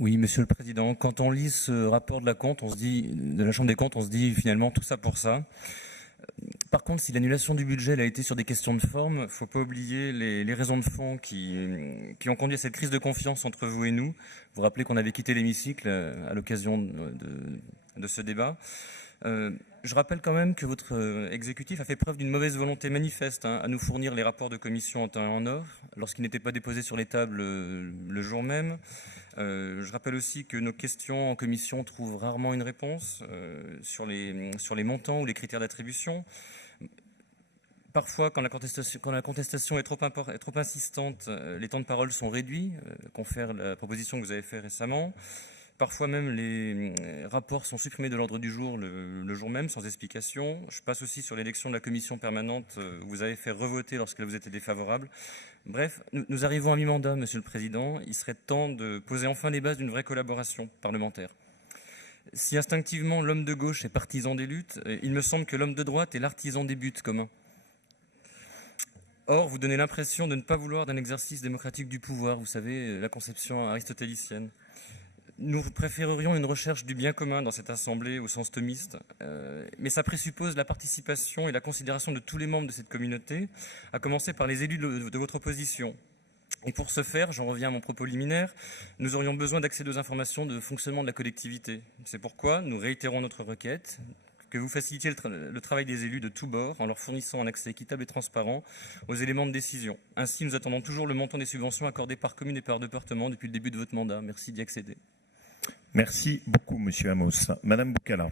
Oui, Monsieur le Président, quand on lit ce rapport de la Chambre des comptes, on se dit finalement tout ça pour ça. Par contre, si l'annulation du budget elle a été sur des questions de forme, il ne faut pas oublier les raisons de fond qui ont conduit à cette crise de confiance entre vous et nous. Vous vous rappelez qu'on avait quitté l'hémicycle à l'occasion de ce débat. Je rappelle quand même que votre exécutif a fait preuve d'une mauvaise volonté manifeste à nous fournir les rapports de commission en temps et en heure, lorsqu'ils n'étaient pas déposés sur les tables le jour même. Je rappelle aussi que nos questions en commission trouvent rarement une réponse sur les montants ou les critères d'attribution. Parfois, quand la contestation est trop insistante, les temps de parole sont réduits, confère la proposition que vous avez faite récemment. Parfois même, les rapports sont supprimés de l'ordre du jour le jour même, sans explication. Je passe aussi sur l'élection de la commission permanente, où vous avez fait revoter lorsqu'elle vous était défavorable. Bref, nous arrivons à mi-mandat, Monsieur le Président. Il serait temps de poser enfin les bases d'une vraie collaboration parlementaire. Si instinctivement l'homme de gauche est partisan des luttes, il me semble que l'homme de droite est l'artisan des buts communs. Or, vous donnez l'impression de ne pas vouloir d'un exercice démocratique du pouvoir, vous savez, la conception aristotélicienne. Nous préférerions une recherche du bien commun dans cette assemblée au sens thomiste, mais ça présuppose la participation et la considération de tous les membres de cette communauté, à commencer par les élus de votre opposition. Et pour ce faire, j'en reviens à mon propos liminaire, nous aurions besoin d'accéder aux informations de fonctionnement de la collectivité. C'est pourquoi nous réitérons notre requête, que vous facilitiez le travail des élus de tous bords en leur fournissant un accès équitable et transparent aux éléments de décision. Ainsi, nous attendons toujours le montant des subventions accordées par commune et par département depuis le début de votre mandat. Merci d'y accéder. Merci beaucoup, Monsieur Amos. Madame Boucala.